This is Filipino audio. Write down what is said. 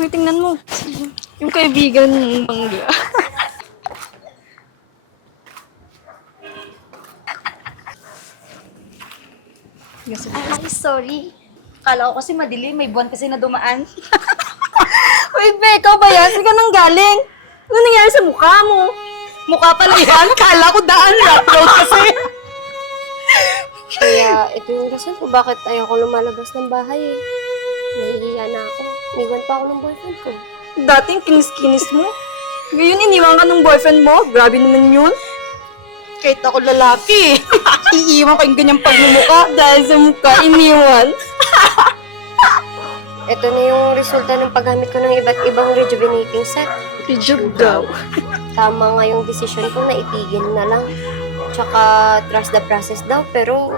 Uy, tingnan mo. Yung kaibigan ng Mangga. Ay, sorry. Kala ko kasi madilim, may buwan kasi na dumaan. Wait, be, ikaw ba yan? Saan ka nang galing? Ano nangyari sa mukha mo? Mukha pala yan, kala ko daan rough road kasi. Kaya ito yung rason kung bakit ayoko lumalabas ng bahay eh. Nahihiya na ako. Iniwan pa ako ng boyfriend ko. Dating kinis-kinis mo. Ngayon, iniwan ka ng boyfriend mo? Grabe naman yun. Kahit ako lalaki, iiwan ko yung ganyang pagmumukha. Dahil sa mukha, iniwan. Ito na yung resulta ng paggamit ko ng iba't ibang rejuvenating set. Rejuve daw. Tama nga yung decision ko na itigil na lang. Tsaka trust the process daw, pero